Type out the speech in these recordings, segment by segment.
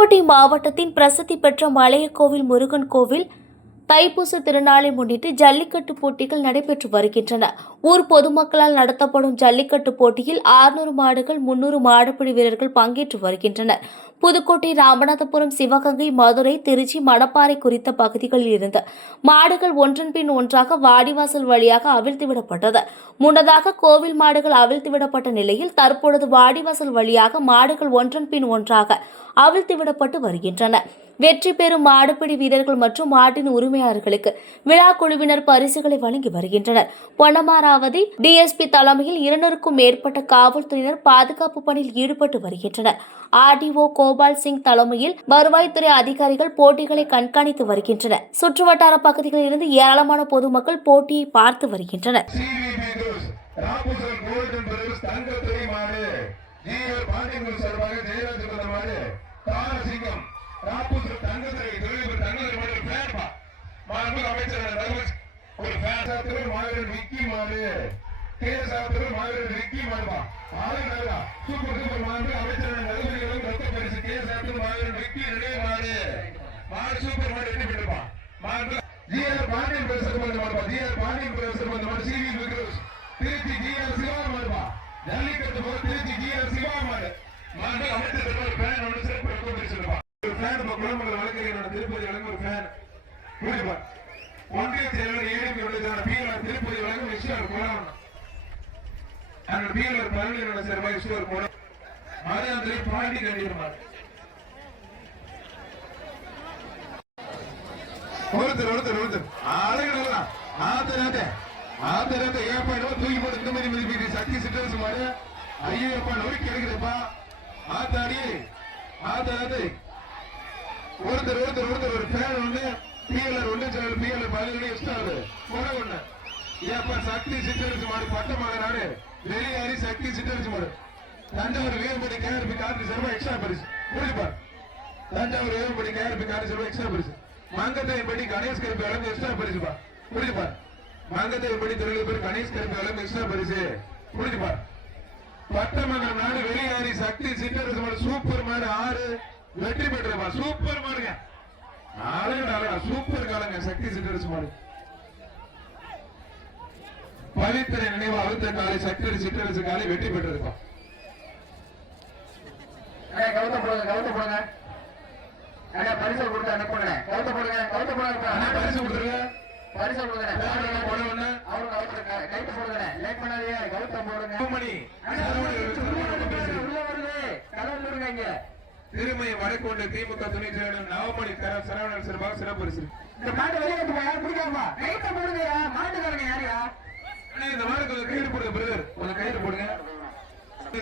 புதுக்கோட்டை மாவட்டத்தின் பிரசித்தி பெற்ற மலையக்கோவில் முருகன் கோவில் தைப்பூச திருநாளை முன்னிட்டு ஜல்லிக்கட்டு போட்டிகள் நடைபெற்று வருகின்றன. ஊர் பொதுமக்களால் நடத்தப்படும் ஜல்லிக்கட்டு போட்டியில் 600 மாடுகள் முன்னூறு மாடுபிடி வீரர்கள் பங்கேற்று வருகின்றனர். புதுக்கோட்டை ராமநாதபுரம் சிவகங்கை மதுரை திருச்சி மணப்பாறை குறித்த பகுதிகளில் இருந்து மாடுகள் ஒன்றன் பின் ஒன்றாக வாடிவாசல் வழியாக அவிழ்த்துவிடப்பட்டது முன்னதாக கோவில் மாடுகள் அவிழ்த்துவிடப்பட்ட நிலையில் தற்பொழுது வாடிவாசல் வழியாக மாடுகள் ஒன்றன் பின் ஒன்றாக அவிழ்த்துவிடப்பட்டு வருகின்றன. வெற்றி பெறும் மாடுபிடி வீரர்கள் மற்றும் மாட்டின் உரிமையாளர்களுக்கு விழா குழுவினர் பரிசுகளை வழங்கி வருகின்றனர். அமராவதி டிஎஸ்பி தலைமையில் இருநூறுக்கும் மேற்பட்ட காவல்துறையினர் பாதுகாப்பு பணியில் ஈடுபட்டு வருகின்றனர். ஆர்டிஓ கோபால் சிங் தலைமையில் வருவாய்த்துறை அதிகாரிகள் போட்டிகளை கண்காணித்து வருகின்றனர். சுற்றுவட்டார பகுதிகளில் இருந்து ஏராளமான பொதுமக்கள் போட்டியை பார்த்து வருகின்றனர். அமைச்சர் சாத்திர மாடு விக்கி மாடு கே சாத்திர மாடு விக்கி மாடு பா ஆளு நல்லா சூப்பர் சூப்பர் மாடு அமைச்சர் ரகுவத் ரத்த பரிசு கே சாத்திர மாடு விக்கி ரெடே மாடு மாடு சூப்பர் மாடு என்ன பண்ணுப்பா மாடு. ஜிஆர் பாண்டியன் பிரதர்ஸ் வந்து மாடு ஜிஆர் பாண்டியன் பிரதர்ஸ் வந்து மாடு சிவி விக்ரோஸ் திருச்சி ஜிஆர் சிவா மாடுபா ஜல்லிக்கட்டு போது திருச்சி ஜிஆர் சிவா மாடு மாடு அமைச்சர் ஒரு ஃபேன் ஒன்று சிறப்பு ரொம்ப பிடிச்சிருப்பா ஒரு ஃபேன் நம்ம குழந்தைகள் வழக்கறிஞரோட திருப்பதி வழங்கும் ஒரு ஃபேன் புரியுப்பா ஒன்றிய செயலர் ஏடிபியோட பிஎல்ஆர் திருப்பதி வழங்கும் விஷயம் குலம் அந்த பிஎல்ஆர் பழனியோட சிறப்பாக விஷயம் குலம் மாதாந்திரி பாண்டி கண்டிப்பார். ஒருத்தர் ஒருத்தர் ஒருத்தர். ஆளுகள் ஆத்தராத்த ஆத்தராத்த ஏப்பா என்னவோ தூக்கி போட்டு இந்த மாதிரி மதிப்பீடு சக்தி சிட்டர்ஸ் மாடு ஐயப்பா நோய் எடுக்குதுப்பா ஆத்தாடி ஆத்தாடி ஒருத்தர் ஒருத்தர் ஒருத்தர். ஒரு பேர் ஒண்ணு பிஎல்ஆர் ஒண்ணு சில பிஎல்ஆர் பதினஞ்சு எக்ஸ்ட்ரா ஆகுது கொடை ஒண்ணு. ஏப்பா சக்தி சிட்டர்ஸ் மாடு பட்ட மகனாரு வெளியாரி சக்தி சிட்டரிச்சு மாடு தஞ்சாவூர் வேம்படி கேஆர்பி கார்டு சார்பா எக்ஸ்ட்ரா பரிசு. புரியுப்பா தஞ்சாவூர் வேம்படி கேஆர்பி கார்டு சார்பா எக்ஸ்ட்ரா பரிசு. மங்கத்தையப்படி கணேஷ் கருப்பி அளவு எக்ஸ்ட்ரா பரிசுப்பா படி மங்கத்தையப்படி பேர் கணேஷ் கருப்பி வழங்கும் எக்ஸ்ட்ரா பரிசு. புரியுதுப்பா பட்டமன்ற நாடு வெளியேறி சக்தி சிட்டரசு மாடு சூப்பர் மாடு ஆறு. வெற்றி பெற்றப்பா சூப்பர் மாடுங்க. அழகா நாளா சூப்பர் காலங்க. சக்தி சிட்டரசு மாடு பவித்திர நினைவு அழுத்த காலை சக்தி சிட்டரசு காலை வெற்றி பெற்றதுப்பா அண்ணே கவுத்த போடுங்க கவுத்த போடுங்க. அண்ணே பரிசல் கொடுத்து அனுப்புங்க கவுத்த போடுங்க கவுத்த அண்ணா, போடுங்க. பரிசு கொடுத்துருங்க. பரிசல் கொடுங்க போடுங்க, போடுங்க. அவரும் கவுத்துருங்க போடுங்க லேட் கவுத்த போடுங்க. அண்ணே, உள்ள வருது கலர் விடுங்க இங்க. திருமய வடக்கொண்டு திமுக துணை செயலர் நவமணி தர சரவணன் சிறப்பாக சிறப்பு பரிசு. இந்த மாட்டு வெளியே யாரும் பிடிக்காம? மாட்டுக்காரங்க யாருயா இந்த மாதிரி கொஞ்சம் கைது போடுங்க பிரதர் கொஞ்சம் கைது போடுங்க.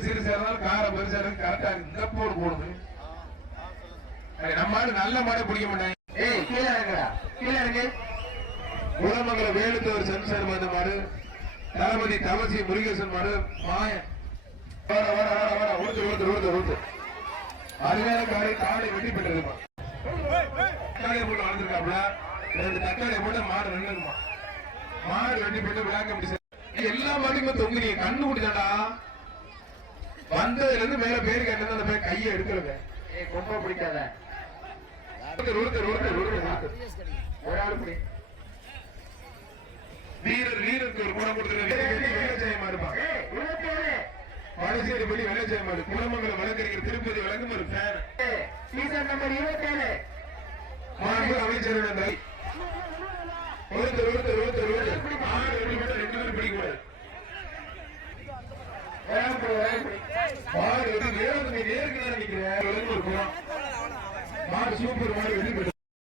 சிறு சேர்ந்தாலும் காரம் பெருசா இருக்கு. கரெக்டா இந்த போடு அண்ணே, நம்ம மாடு நல்ல மாடை பிடிக்க மாட்டாங்க. ஏய் கீழே இறங்குடா. கீழே இறங்கு. குலமங்கல வேலுத்தவர் சென்சார் மாடு மாடு. தளபதி தவசி முருகேசன் மாடு மாய வர வர வர வர. உடுத்து உடுத்து உடுத்து உடுத்து அருமையான காலை காலை வெட்டி பெற்றிருப்பா தக்காளியை போட்டு வளர்ந்துருக்காப்ல ரெண்டு தக்காளியை போட்டு மாடு நின்றுமா மாடு வெட்டி பெற்று விளாங்க முடிச்சு எல்லா மாட்டுக்குமே தொங்கு நீங்க கண்ணு குடிச்சாடா வந்ததுல இருந்து மேல பேர் கேட்டது அந்த பேர் கையை எடுக்கிறது ஏய் கொம்ப பிடிக்காத. ஒருத்தர் ஒருத்தர் ஒருத்தர் ஒருத்தர். ஒரு ஆள் பிடி. வீரர் வீரருக்கு ஒரு குணம் இருக்கு வழக்கறிஞர் திருப்பதி வழங்கும் ஒரு ஃபேன் சீசன் நம்பர் இருபத்தி ஏழு. ஒருத்தர் ஒருத்தர் ஒருத்தர் ஒருத்தர் ஆறு ரெண்டு பேரும் ரெண்டு பேரும் பிடிக்கூடாது ஒரு ஆள் பிடி ஒரு ஆள் பிடி மாடு வந்து நீ நேருக்கு மாடு சூப்பர் மாடு வெற்றி பெற்று